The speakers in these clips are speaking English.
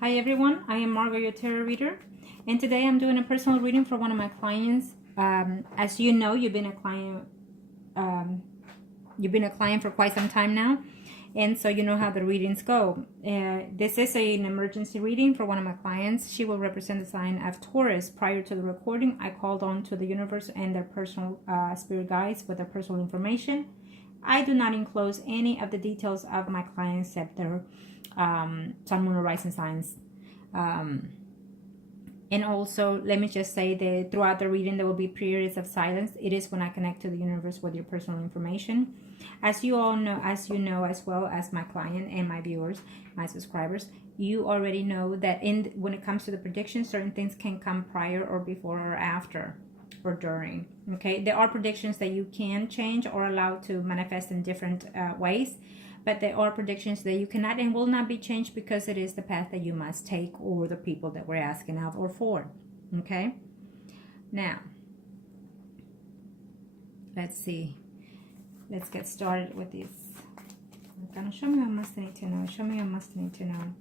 Hi everyone, I am Margourtarotreader, and today I'm doing a personal reading for one of my clients. As you know, you've been a client for quite some time now, and so you know how the readings go. This is an emergency reading for one of my clients. She will represent the sign of Taurus. Prior to the recording, I called on to the universe and their personal spirit guides with their personal information. I do not enclose any of the details of my clients except their sun, moon, or rising signs. And also, let me just say that throughout the reading, there will be periods of silence. It is when I connect to the universe with your personal information. As you all know, as you know, as well as my client and my viewers, my subscribers, you already know that when it comes to the predictions, certain things can come prior or before or after or during. Okay, there are predictions that you can change or allow to manifest in different ways. But there are predictions that you cannot and will not be changed because it is the path that you must take or the people that we're asking of or for. Okay? Now, let's see. Let's get started with this. I'm going to show me what I must need to know. Show me what I must need to know.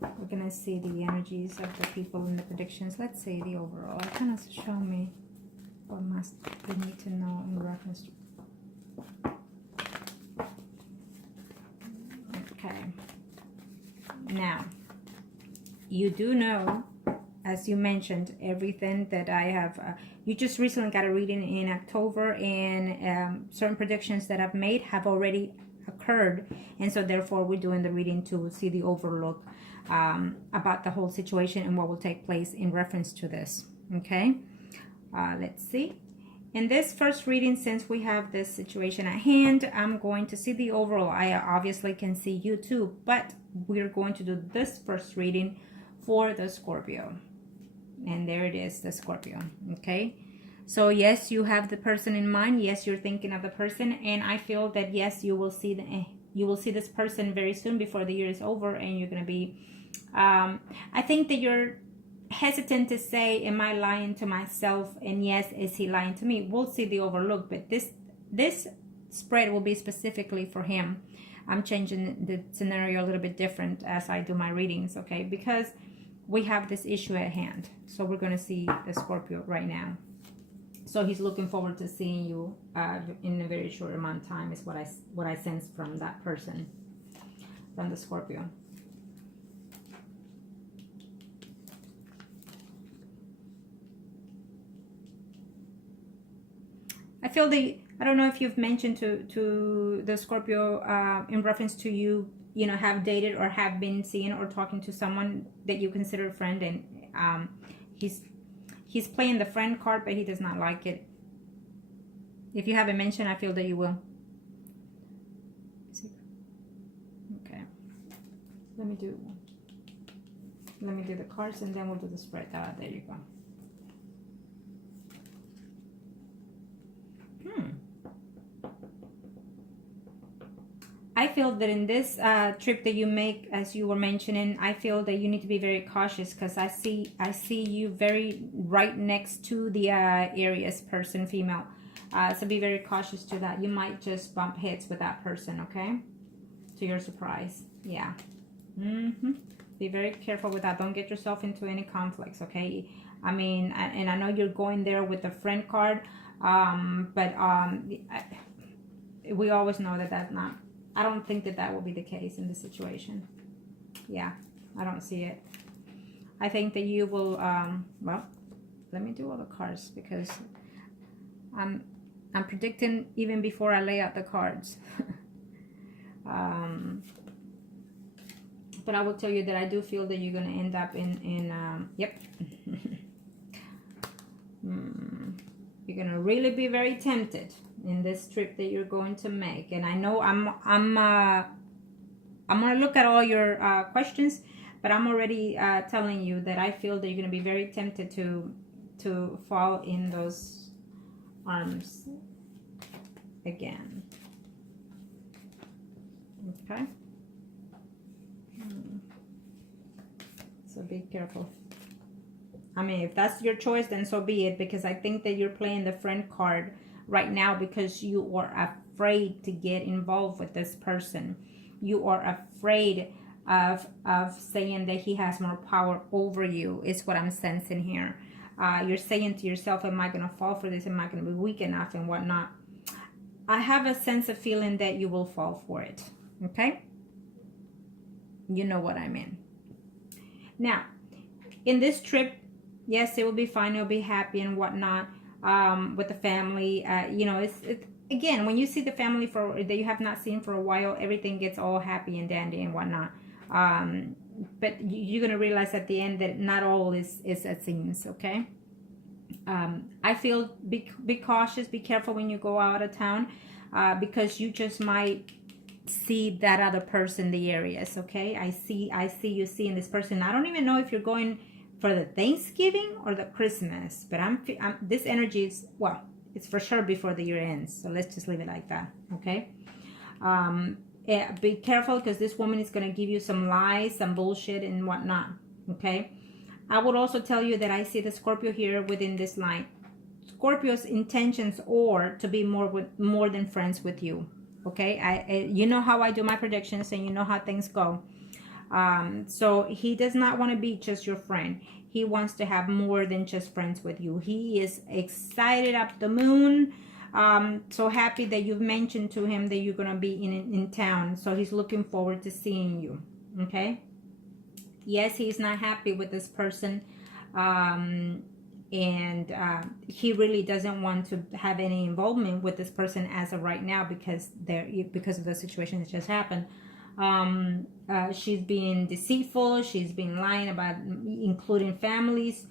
We're going to see the energies of the people in the predictions. Let's see the overall. Kind of show me what must we need to know in reference to. Okay, now you do know, as you mentioned, everything that I have. You just recently got a reading in October, and certain predictions that I've made have already occurred, and so therefore we're doing the reading to see the overlook about the whole situation and what will take place in reference to this. Okay, let's see. In this first reading, since we have this situation at hand, I'm going to see the overall. I obviously can see you too, but we're going to do this first reading for the Scorpio. And there it is, the Scorpio. Okay. So yes, you have the person in mind. Yes, you're thinking of the person, and I feel that yes, you will see this person very soon before the year is over, and you're going to be. I think that you're hesitant to say, am I lying to myself, and yes, is he lying to me? We'll see the overlook, but this spread will be specifically for him. I'm changing the scenario a little bit different as I do my readings, okay, because we have this issue at hand. So we're going to see the Scorpio right now. So he's looking forward to seeing you in a very short amount of time is what I sense from that person, from the Scorpio. I feel I don't know if you've mentioned to the Scorpio in reference to you know, have dated or have been seeing or talking to someone that you consider a friend, and he's playing the friend card, but he does not like it. If you haven't mentioned, I feel that you will. Okay. Let me do the cards, and then we'll do the spread. There you go. I feel that in this trip that you make, as you were mentioning, I feel that you need to be very cautious, because I see you very right next to the Aries person, female. So be very cautious to that. You might just bump heads with that person, okay? To your surprise. Yeah. Be very careful with that. Don't get yourself into any conflicts, okay? I mean, and I know you're going there with the friend card, but we always know that that's not. I don't think that will be the case in this situation. Yeah, I don't see it. I think that you will, well, let me do all the cards, because I'm predicting even before I lay out the cards. But I will tell you that I do feel that you're going to end up yep. You're going to really be very tempted in this trip that you're going to make. And I know I'm going to look at all your questions, but I'm already telling you that I feel that you're going to be very tempted to fall in those arms again. Okay? So be careful. I mean, if that's your choice, then so be it, because I think that you're playing the friend card right now because you are afraid to get involved with this person. You are afraid of saying that he has more power over you is what I'm sensing here. You're saying to yourself, am I going to fall for this? Am I going to be weak enough and whatnot? I have a sense of feeling that you will fall for it. Okay? You know what I mean. Now, in this trip, yes, it will be fine. You'll be happy and whatnot with the family. You know, it's again, when you see the family that you have not seen for a while, everything gets all happy and dandy and whatnot. But you're going to realize at the end that not all is as it seems, okay? I feel be cautious, be careful when you go out of town, because you just might see that other person in the areas, okay? I see you seeing this person. I don't even know if you're going for the Thanksgiving or the Christmas, but I'm this energy is, well, it's for sure before the year ends, so let's just leave it like that, okay? Be careful, because this woman is going to give you some lies, some bullshit and whatnot, okay? I would also tell you that I see the Scorpio here within this line. Scorpio's intentions are to be more than friends with you, okay? You know how I do my predictions, and you know how things go. So he does not want to be just your friend. He wants to have more than just friends with you. He is excited up the moon. So happy that you've mentioned to him that you're going to be in town. So he's looking forward to seeing you. Okay. Yes, he's not happy with this person. And he really doesn't want to have any involvement with this person as of right now, because of the situation that just happened. She's being deceitful. She's been lying about including families,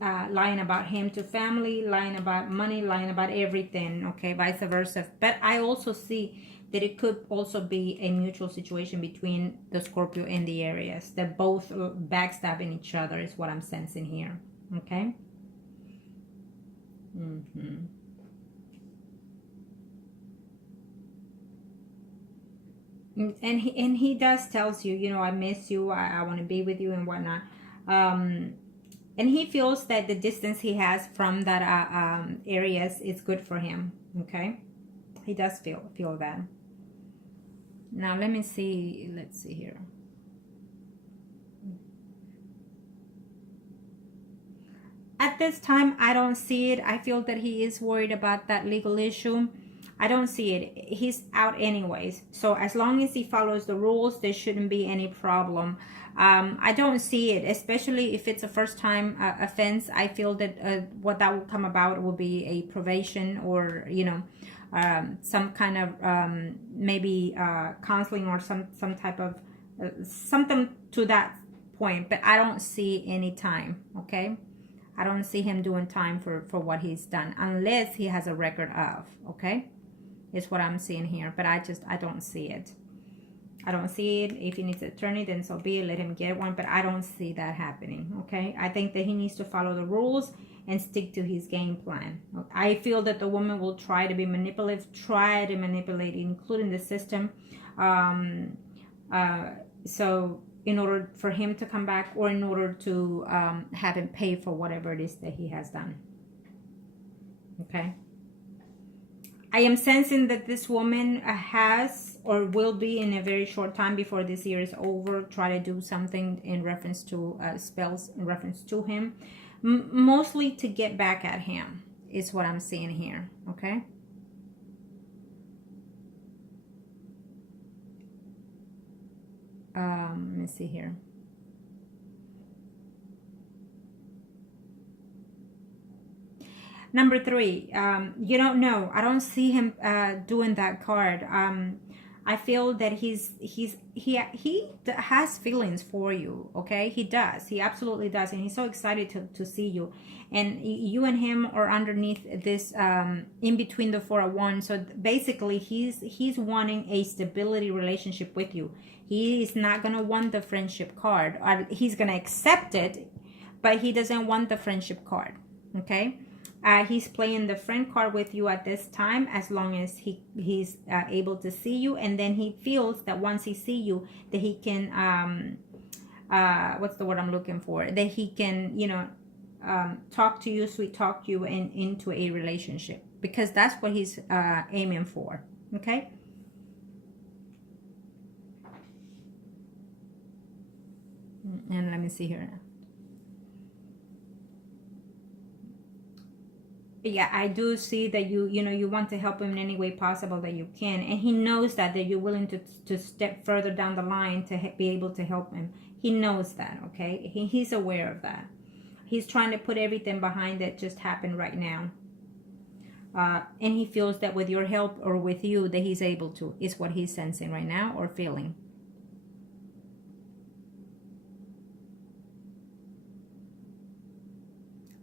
lying about him to family, lying about money, lying about everything, okay, vice versa. But I also see that it could also be a mutual situation between the Scorpio and the Aries. They're both backstabbing each other is what I'm sensing here, okay? And he does tells you, you know, I miss you, I want to be with you and whatnot. And he feels that the distance he has from that Aries is good for him, okay? He does feel that. Now let's see here. At this time, I don't see it. I feel that he is worried about that legal issue. I don't see it. He's out anyways. So as long as he follows the rules, there shouldn't be any problem. I don't see it, especially if it's a first time offense. I feel that what that will come about will be a probation, or, you know, some kind of maybe counseling, or some type of something to that point. But I don't see any time, okay? I don't see him doing time for what he's done, unless he has a record of, okay? Is what I'm seeing here. But I don't see it. I don't see it. If he needs an attorney, then so be it. Let him get one. But I don't see that happening, okay? I think that he needs to follow the rules and stick to his game plan. I feel that the woman will try to be manipulative, try to manipulate, including the system. So in order for him to come back, or in order to have him pay for whatever it is that he has done. Okay. I am sensing that this woman has, or will be in a very short time before this year is over, try to do something in reference to spells in reference to him. Mostly to get back at him is what I'm seeing here. Okay. Let me see here. Number 3, you don't know. I don't see him doing that card. I feel that he has feelings for you. Okay, he does. He absolutely does, and he's so excited to see you. And you and him are underneath this, in between the 4 of Wands. So basically, he's wanting a stability relationship with you. He is not gonna want the friendship card. He's gonna accept it, but he doesn't want the friendship card. Okay. He's playing the friend card with you at this time, as long as he's able to see you, and then he feels that once he see you, that he can what's the word I'm looking for? That he can, you know, talk to you, sweet talk you, and into a relationship, because that's what he's aiming for. Okay. And let me see here. Yeah, I do see that you want to help him in any way possible that you can, and he knows that you're willing to step further down the line to be able to help him. He knows that, okay? He's aware of that. He's trying to put everything behind that just happened right now, and he feels that with your help or with you that he's able to, is what he's sensing right now or feeling.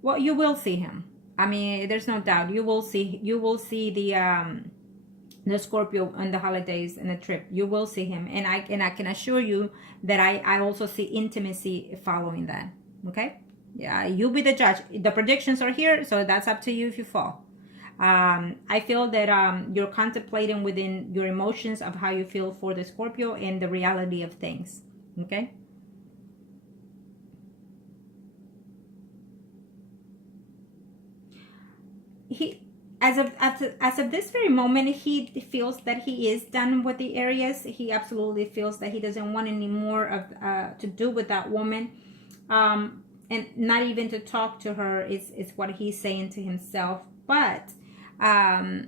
Well, you will see him. I mean, there's no doubt. You will see the Scorpio on the holidays and the trip. You will see him, and I can assure you that I also see intimacy following that. Okay, yeah, you be the judge. The predictions are here, so that's up to you if you fall. I feel that you're contemplating within your emotions of how you feel for the Scorpio and the reality of things. Okay. He, as of this very moment, he feels that he is done with the Aries. He absolutely feels that he doesn't want any more of to do with that woman, and not even to talk to her is what he's saying to himself. But I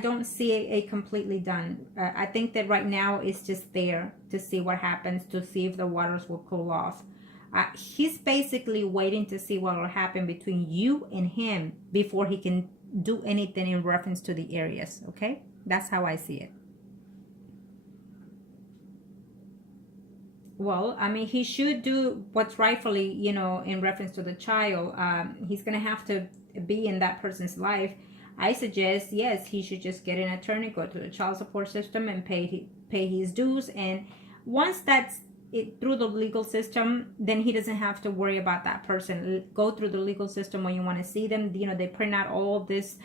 don't see a completely done. I think that right now it's just there to see what happens, to see if the waters will cool off. He's basically waiting to see what will happen between you and him before he can do anything in reference to the Aries. Okay, that's how I see it. Well, I mean, he should do what's rightfully, in reference to the child. He's gonna have to be in that person's life. I suggest, yes, he should just get an attorney, go to the child support system, and pay his dues. And once that's through the legal system, then he doesn't have to worry about that person. Go through the legal system when you want to see them. They print out all this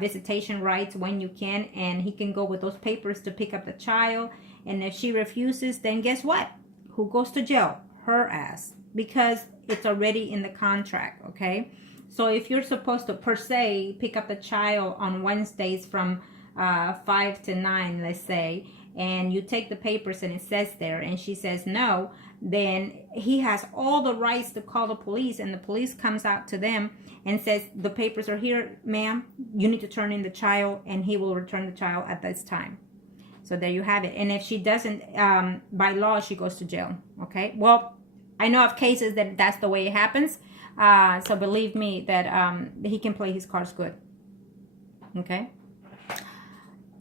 visitation rights when you can, and he can go with those papers to pick up the child. And if she refuses, then guess what? Who goes to jail? Her ass, because it's already in the contract. Okay, so if you're supposed to per se pick up the child on Wednesdays from 5 to 9, let's say, and you take the papers and it says there, and she says no, then he has all the rights to call the police, and the police comes out to them and says, the papers are here, ma'am, you need to turn in the child, and he will return the child at this time. So there you have it. And if she doesn't, by law, she goes to jail. Okay, well, I know of cases that that's the way it happens, so believe me that he can play his cards good. Okay.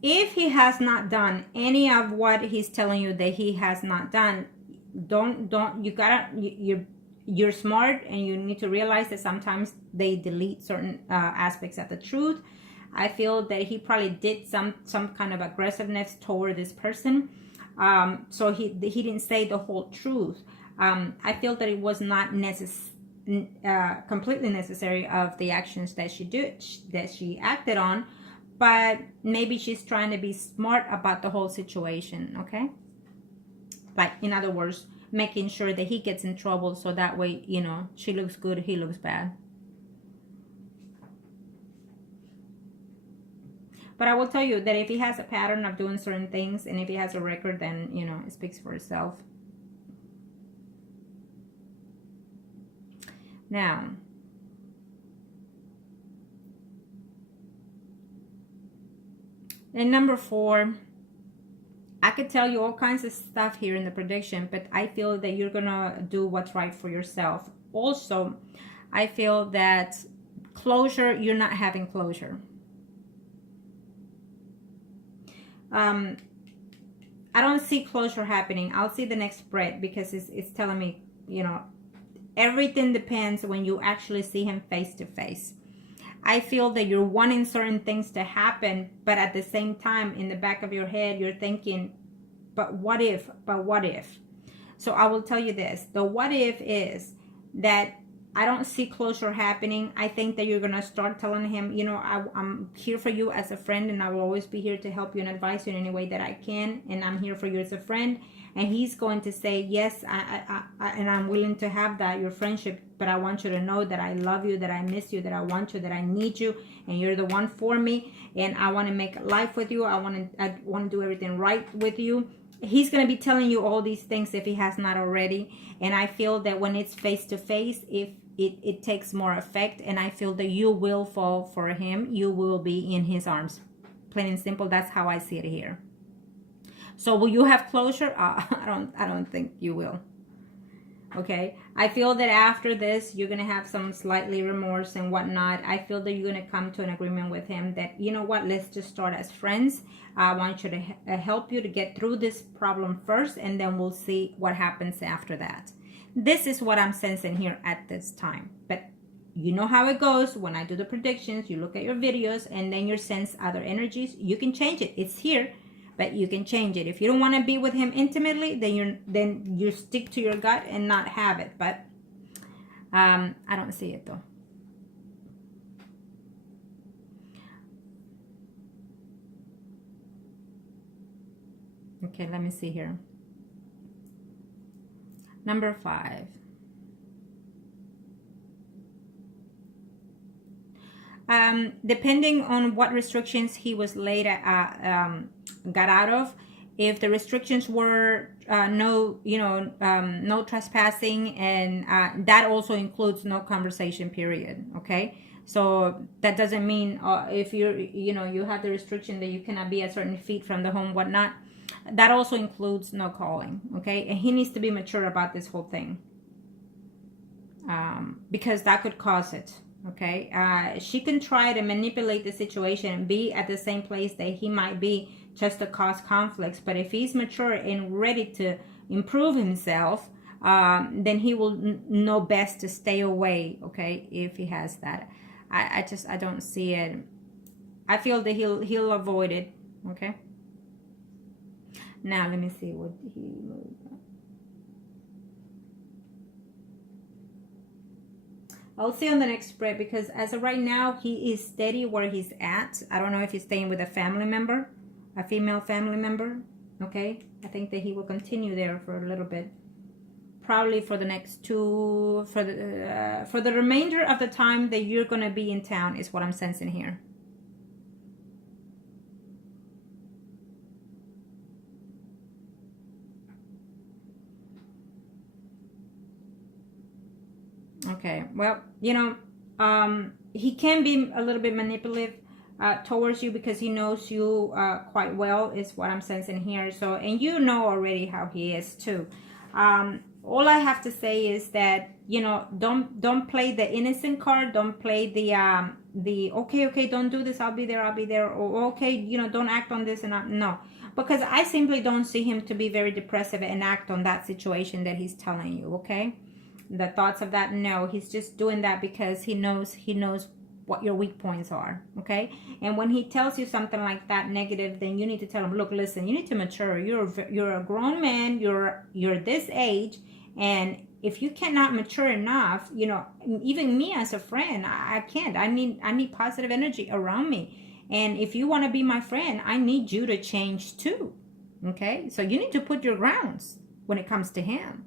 If he has not done any of what he's telling you that he has not done, you're smart, and you need to realize that sometimes they delete certain aspects of the truth. I feel that he probably did some kind of aggressiveness toward this person, so he didn't say the whole truth. I feel that it was not completely necessary of the actions that she acted on. But maybe she's trying to be smart about the whole situation, okay? Like, in other words, making sure that he gets in trouble, so that way, she looks good, he looks bad. But I will tell you that if he has a pattern of doing certain things, and if he has a record, then, it speaks for itself. Now, and number 4, I could tell you all kinds of stuff here in the prediction, but I feel that you're gonna do what's right for yourself. Also, I feel that closure, you're not having closure. I don't see closure happening. I'll see the next spread, because it's telling me, everything depends when you actually see him face to face. I feel that you're wanting certain things to happen, but at the same time, in the back of your head, you're thinking, but what if? But what if? So I will tell you this. The what if is that I don't see closure happening. I think that you're going to start telling him, I'm here for you as a friend, and I will always be here to help you and advise you in any way that I can. And I'm here for you as a friend. And he's going to say, yes, and I'm willing to have that, your friendship. But I want you to know that I love you, that I miss you, that I want you, that I need you. And you're the one for me. And I want to make life with you. I want to do everything right with you. he's going to be telling you all these things if he has not already. And I feel that when it's face to face, if it takes more effect, and I feel that you will fall for him. You will be in his arms. Plain and simple. That's how I see it here. So will you have closure? I don't think you will. Okay, I feel that after this, you're going to have some slightly remorse and whatnot. I feel that you're going to come to an agreement with him that, you know what, let's just start as friends. I want you to help you to get through this problem first, and then we'll see what happens after that. This is what I'm sensing here at this time. But you know how it goes. When I do the predictions, you look at your videos, and then you sense other energies. You can change it. It's here. But you can change it. If you don't want to be with him intimately, then you stick to your gut and not have it. But I don't see it though. Okay, let me see here. Number 5. Depending on what restrictions he was got out of, if the restrictions were no trespassing, and that also includes no conversation period. Okay, so that doesn't mean if you have the restriction that you cannot be a certain feet from the home, whatnot, that also includes no calling. Okay, and he needs to be mature about this whole thing, because that could cause it. Okay, she can try to manipulate the situation and be at the same place that he might be, just to cause conflicts. But if he's mature and ready to improve himself, then he will know best to stay away. Okay, if he has that, I don't see it. I feel that he'll avoid it. Okay. Now let me see what he moved. I'll see on the next spread, because as of right now, he is steady where he's at. I don't know if he's staying with a family member, a female family member. Okay, I think that he will continue there for a little bit, probably for the next for the remainder of the time that you're gonna be in town, is what I'm sensing here. Okay, well, he can be a little bit manipulative towards you, because he knows you quite well, is what I'm sensing here. So, and you know already how he is too. All I have to say is that, don't play the innocent card. Don't play the okay, don't do this, I'll be there, or okay, don't act on this, and no, because I simply don't see him to be very depressive and act on that situation that he's telling you. Okay, the thoughts of that, no, he's just doing that because he knows what your weak points are. Okay, and when he tells you something like that negative, then you need to tell him, look, listen, you need to mature. You're a grown man. You're this age, and if you cannot mature enough, even me as a friend, I can't. I need positive energy around me, and if you want to be my friend, I need you to change too. Okay, so you need to put your grounds when it comes to him.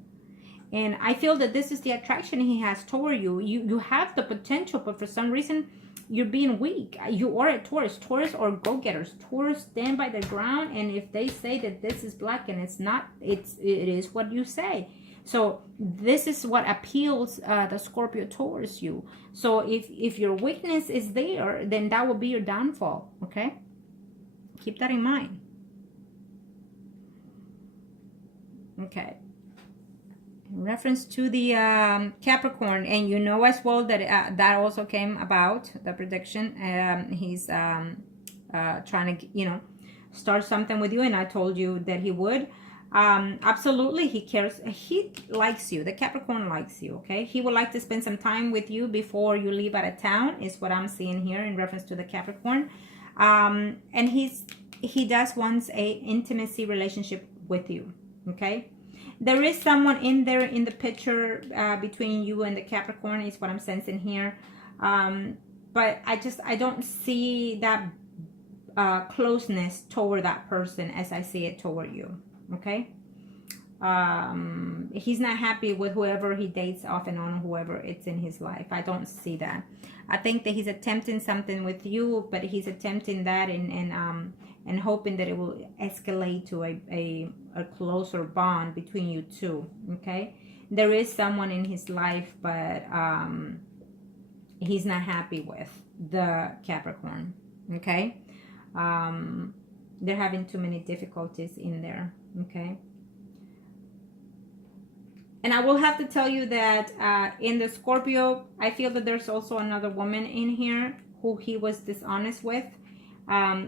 And I feel that this is the attraction he has toward you. You have the potential, but for some reason, you're being weak. You are a Taurus. Taurus are go-getters. Taurus stand by the ground, and if they say that this is black and it's not, it is what you say. So this is what appeals the Scorpio towards you. So if your weakness is there, then that will be your downfall. Okay? Keep that in mind. Okay. In reference to the Capricorn, and you know as well that that also came about, the prediction. He's trying to start something with you, and I told you that he would. Absolutely, he cares. He likes you. The Capricorn likes you. Okay, he would like to spend some time with you before you leave out of town, is what I'm seeing here in reference to the Capricorn. And he does want a intimacy relationship with you. Okay. There is someone in there in the picture between you and the Capricorn, is what I'm sensing here. But I don't see that closeness toward that person as I see it toward you. Okay? He's not happy with whoever he dates off and on, whoever it's in his life. I don't see that. I think that he's attempting something with you, but he's attempting that and hoping that it will escalate to a closer bond between you two, okay? There is someone in his life, but he's not happy with the Capricorn, okay? They're having too many difficulties in there, okay? And I will have to tell you that in the Scorpio, I feel that there's also another woman in here who he was dishonest with.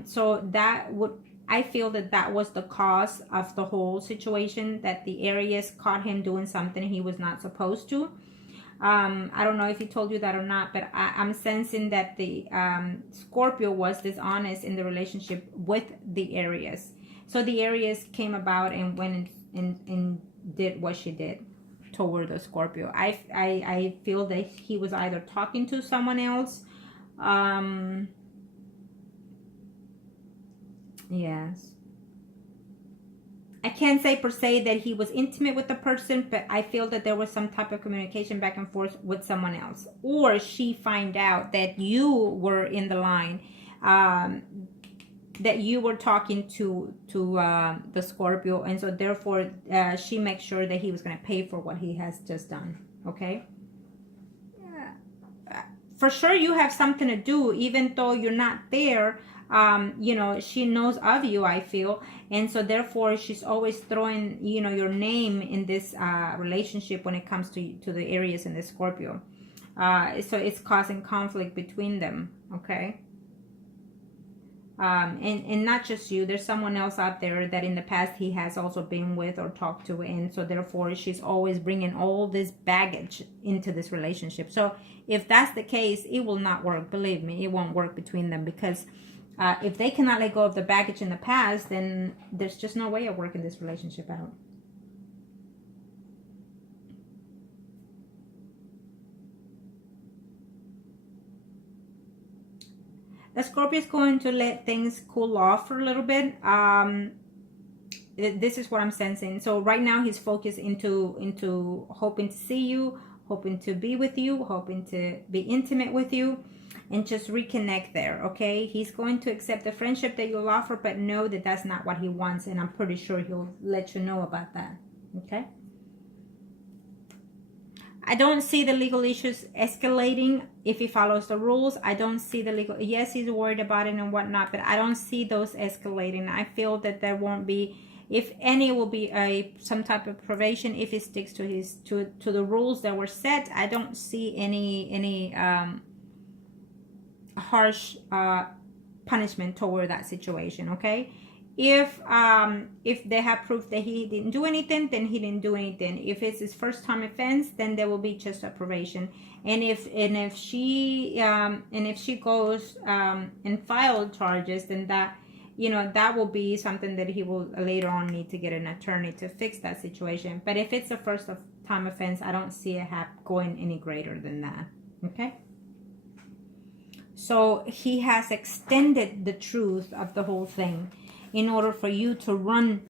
So that would, I feel that that was the cause of the whole situation, that the Aries caught him doing something he was not supposed to. I don't know if he told you that or not, but I'm sensing that the Scorpio was dishonest in the relationship with the Aries. So the Aries came about and went and did what she did toward the Scorpio. I feel that he was either talking to someone else. Yes. I can't say per se that he was intimate with the person, but I feel that there was some type of communication back and forth with someone else. Or she find out that you were in the line, that you were talking to the Scorpio, and so therefore she makes sure that he was going to pay for what he has just done, okay? For sure you have something to do, even though you're not there. You know, she knows of you, I feel, and so therefore she's always throwing, you know, your name in this relationship when it comes to the Aries and the Scorpio. So it's causing conflict between them, okay? And not just you, there's someone else out there that in the past he has also been with or talked to, and so therefore she's always bringing all this baggage into this relationship. So if that's the case, it will not work. Believe me, it won't work between them, because if they cannot let go of the baggage in the past, then there's just no way of working this relationship out. The Scorpio is going to let things cool off for a little bit. This is what I'm sensing. So right now he's focused into hoping to see you, hoping to be with you, hoping to be intimate with you, and just reconnect there, okay? He's going to accept the friendship that you'll offer, but know that that's not what he wants, and I'm pretty sure he'll let you know about that, okay? I don't see the legal issues escalating if he follows the rules. I don't see the legal... Yes, he's worried about it and whatnot, but I don't see those escalating. I feel that there won't be... If any, will be some type of probation if he sticks to his to the rules that were set. I don't see any harsh punishment toward that situation, okay? If they have proof that he didn't do anything, then he didn't do anything. If it's his first time offense, then there will be just a probation. And if she goes and file charges, then that, you know, that will be something that he will later on need to get an attorney to fix that situation. But if it's a first time offense, I don't see it going any greater than that, okay? So he has extended the truth of the whole thing in order for you to run